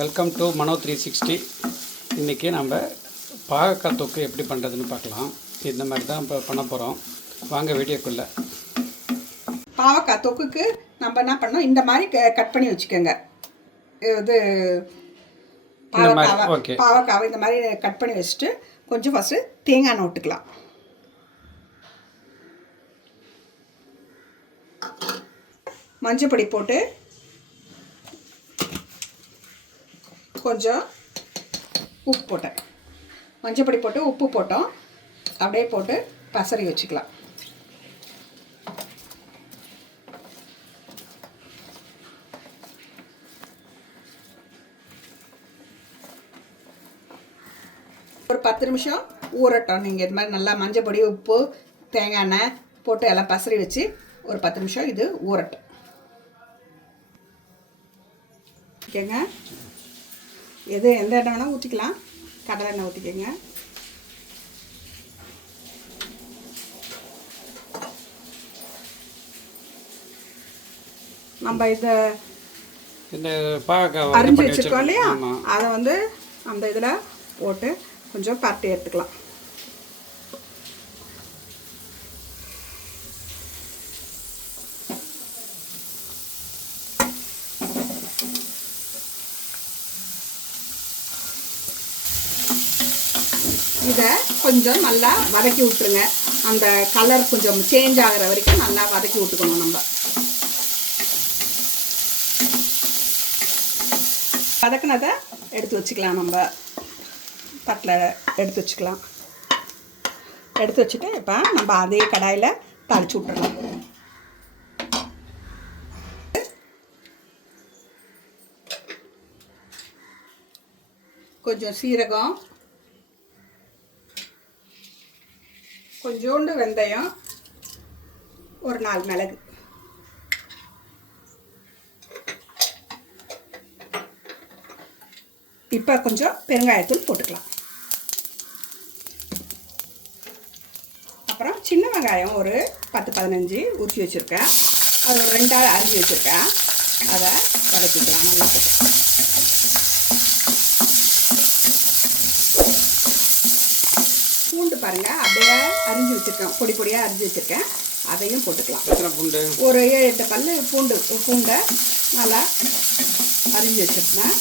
Welcome to Mano three sixty இன்றைக்கி நம்ம பாகக்காய் தொக்கு எப்படி பண்ணுறதுன்னு பார்க்கலாம். இந்த மாதிரி தான் இப்போ பண்ண போகிறோம் வாங்க வீடியோக்குள்ளே. பாவக்காய் தொக்குக்கு நம்ம என்ன பண்ணோம் இந்த மாதிரி கட் பண்ணி வச்சுக்கோங்க. இது பாவக்காவை? இந்த மாதிரி கட் பண்ணி வச்சுட்டு கொஞ்சம் ஃபஸ்ட்டு தேங்காய் எண்ணெய் விட்டுக்கலாம் மஞ்சப்பொடி போட்டு கொஞ்சம் உப்பு போட்டேன். மஞ்சப்பொடி போட்டு உப்பு போட்டோம். அப்படியே போட்டு பசறி வச்சுக்கலாம். ஒரு பத்து நிமிஷம் ஊறட்டும். நீங்கள் இது மாதிரி நல்லா மஞ்சள் பொடி உப்பு தேங்காய் எண்ணெய் போட்டு எல்லாம் பசறி வச்சு ஒரு பத்து நிமிஷம் இது ஊறட்டும். ஓகேங்க? எது எந்த எண்ணெய் வேணால் ஊற்றிக்கலாம் கடலை எண்ணெய் ஊற்றிக்கோங்க நம்ம இதை அரிஞ்சு வச்சுருக்கோம் இல்லையா? அதை வந்து அந்த இதில் போட்டு கொஞ்சம் பரட்டி எடுத்துக்கலாம். இதை கொஞ்சம் நல்லா வதக்கி விட்டுருங்க. அந்த கலர் கொஞ்சம் சேஞ்ச் ஆகிற வரைக்கும் நல்லா வதக்கி விட்டுக்கணும் நம்ம. வதக்குனதை எடுத்து வச்சுக்கலாம் நம்ம. தட்டில் எடுத்து வச்சுக்கலாம். எடுத்து வச்சுட்டு இப்போ நம்ம அதே கடாயில் தாளிச்சு விட்டுறலாம். கொஞ்சம் சீரகம் கொஞ்சோண்டு வெந்தயம் ஒரு நாலு மிளகு. இப்போ கொஞ்சம் பெருங்காயத்தூள் போட்டுக்கலாம். அப்புறம் சின்ன வெங்காயம் ஒரு பத்து பதினஞ்சு உரிச்சு வச்சுருக்கேன். அது ஒரு ரெண்டாவது அரிஞ்சு வச்சுருக்கேன். அதை வதக்கிக்கலாம். நல்லா போட்டு பூண்டு பாருங்கள் அப்படியே அரிஞ்சு வச்சுருக்கேன். பொடி பொடியாக அரிஞ்சு வச்சுருக்கேன். அதையும் போட்டுக்கலாம். எத்தனை பூண்டு? ஒரு ஏழு எட்டு பல்லு பூண்டு பூண்டை நல்லா அரிஞ்சு வச்சுருந்தேன்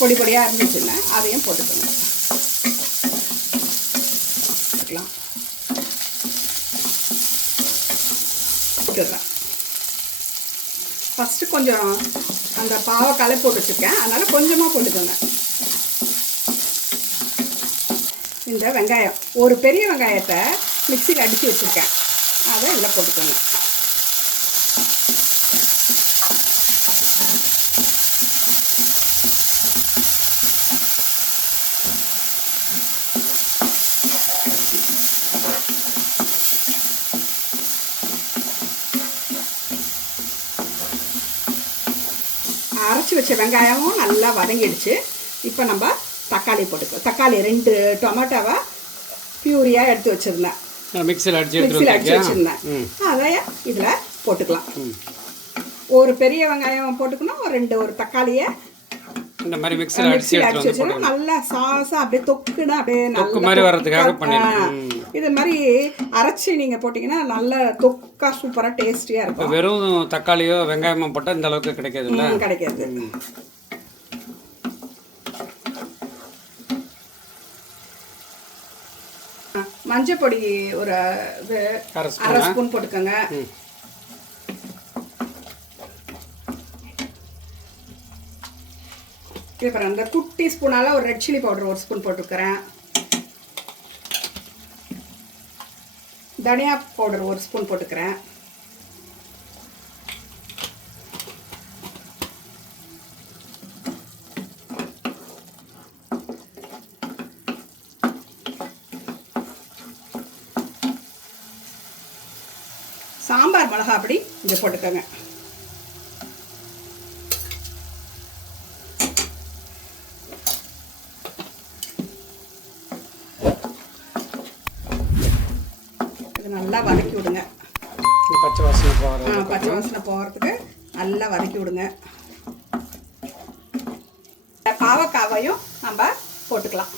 பொடி பொடியாக அரிஞ்சு வச்சுருந்தேன் அதையும் போட்டுக்கணும் போட்டுக்கலாம். போட்டுடுறேன். ஃபஸ்ட்டு கொஞ்சம் அந்த பாவக்காலை போட்டு வச்சுருக்கேன். அதனால் கொஞ்சமாக போட்டுக்கோங்க. இந்த வெங்காயம். ஒரு பெரிய வெங்காயத்தை மிக்சியில் அடித்து வச்சுருக்கேன். அதை இதில் போட்டுக்கணும் அரைச்சி வச்ச வெங்காயமும் நல்லா வதங்கிடுச்சு. இப்போ நம்ம தக்காளி போட்டுக்கலாம் தக்காளி ரெண்டு டொமேட்டோவை பியூரியாக எடுத்து வச்சுருந்தேன். மிக்சியில் அடிச்சு மிக்சியில் வச்சிருக்கியா? வச்சுருந்தேன். அதை இதில் போட்டுக்கலாம். ஒரு பெரிய வெங்காயம் போட்டுக்கணும் ஒரு ரெண்டு ஒரு தக்காளியை இந்த மாதிரி மிக்சியில் அடிச்சு அடிச்சு வச்சுருந்தா நல்லா சாஸாக அப்படியே தொக்குன்னு அப்படியே தொக்கு மாதிரி வர்றதுக்காக. ம். இது மாதிரி அரைச்சி நீங்கள் போட்டிங்கன்னா நல்ல தொக்கா சூப்பராக டேஸ்டியாக இப்போ இருக்கும். வெறும் தக்காளியோ வெங்காயமோ போட்டால் இந்த அளவுக்கு கிடைக்காதுல்ல? ம், கிடைக்காது. மஞ்சள் பொடி ஒரு இது அரை ஸ்பூனா? போட்டுக்கோங்க. இது பாருங்க அந்த குட்டி ஸ்பூனால ஒரு ரெட் சில்லி பவுடர் ஒரு ஸ்பூன் போட்டுக்கிறேன் தனியா பவுடர் ஒரு ஸ்பூன் போட்டுக்கிறேன் சாம்பார் மிளகா அப்படி இங்கே போட்டுக்கோங்க. நல்லா வதக்கி விடுங்க. பச்சை வாசனை போகிற பச்சை வாசனை போகிறதுக்கு நல்லா வதக்கி விடுங்க. பாவக்காவையும் நம்ம போட்டுக்கலாம்.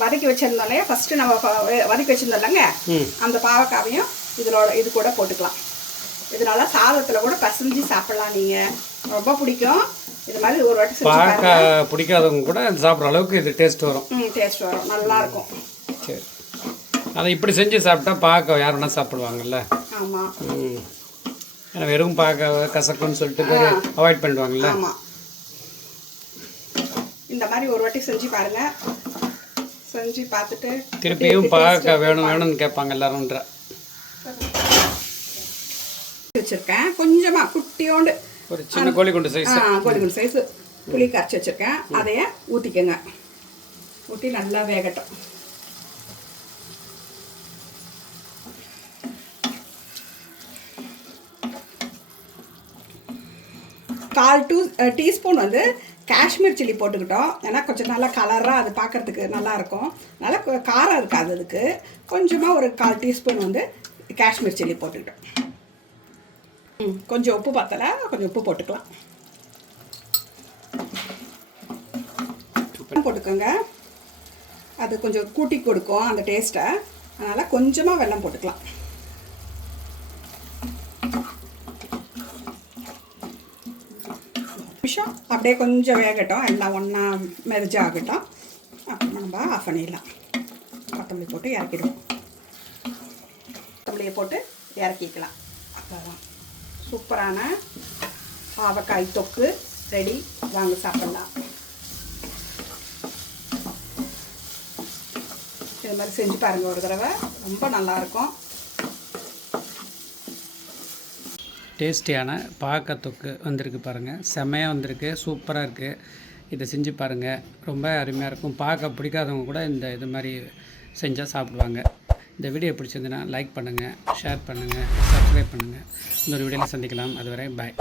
வதக்கி வச்சிருந்தோம் இல்லையா? ஃபஸ்ட்டு நம்ம வதக்கி வச்சிருந்தோம் இல்லைங்க? அந்த பாவக்காவையும் இதோட இது கூட போட்டுக்கலாம். இதனால சாதத்தில் கூட பசஞ்சு சாப்பிடலாம் நீங்கள் ரொம்ப பிடிக்கும். இது மாதிரி ஒரு வாட்டி பாவக்காய் பிடிக்காதவங்க கூட சாப்பிட்ற அளவுக்கு இது டேஸ்ட் வரும். ம் டேஸ்ட் வரும். நல்லா இருக்கும். சரி. அதை இப்படி செஞ்சு சாப்பிட்டா பாக்க யார் வேணால் சாப்பிடுவாங்கல்ல. ஆமாம் ம். ஏன்னா வெறும் பாக்க கசக்குன்னு சொல்லிட்டு அவாய்ட் பண்ணிடுவாங்கல்ல. ஆமாம் இந்த மாதிரி ஒரு வாட்டி செஞ்சு பாருங்க. செஞ்சு பார்த்துட்டு திருப்பியும் பாக்க வேணும் வேணும்னு கேட்பாங்க எல்லாரும்ன்ற வச்சுருக்கேன். கொஞ்சமாக குட்டியோண்டு. ஒரு சின்ன சைஸ் புளி கரைச்சி வச்சுருக்கேன். அதையே ஊற்றிக்கோங்க ஊற்றி நல்லா வேகட்டும். கால் டூ டீஸ்பூன் வந்து காஷ்மீர் சில்லி போட்டுக்கிட்டோம். ஏன்னா கொஞ்சம் நல்லா கலராக அது பார்க்குறதுக்கு நல்லாயிருக்கும் நல்லா காரம் இருக்காது அதுக்கு. கொஞ்சமாக ஒரு கால் டீஸ்பூன் வந்து காஷ்மீர் சில்லி போட்டுக்கிட்டோம். கொஞ்சம் உப்பு பத்தலை கொஞ்சம் உப்பு போட்டுக்கலாம். போட்டுக்கோங்க. அது கொஞ்சம் கூட்டி கொடுக்கும் அந்த டேஸ்ட்டை அதனால் கொஞ்சமாக வெல்லம் போட்டுக்கலாம். நிமிஷம். அப்படியே கொஞ்சம் வேகட்டும். எல்லாம் ஒன்றா மெரிஜ் ஆகட்டும். அப்புறம் நம்ம ஆஃப் பண்ணிடலாம். கொத்தமல்லி போட்டு இறக்கிடுவோம். கொத்தமல்லியை போட்டு இறக்கிக்கலாம். அவ்வளோதான் சூப்பரான பாவக்காய் தொக்கு ரெடி. வாங்க சாப்பிட்லாம். இது மாதிரி செஞ்சு பாருங்கள் ஒரு தடவை. ரொம்ப நல்லாயிருக்கும். டேஸ்டியான பாக்க தொக்கு வந்திருக்கு பாருங்கள் செம்மையாக வந்திருக்கு. சூப்பராக இருக்குது இதை செஞ்சு பாருங்கள் ரொம்ப அருமையாக இருக்கும். பார்க்க பிடிக்காதவங்க கூட இந்த இது மாதிரி செஞ்சால் சாப்பிடுவாங்க. இந்த வீடியோ பிடிச்சிருந்துன்னா லைக் பண்ணுங்கள் ஷேர் பண்ணுங்கள் சப்ஸ்கிரைப் பண்ணுங்கள் இன்னொரு வீடியோவில் சந்திக்கலாம். அதுவரை பாய்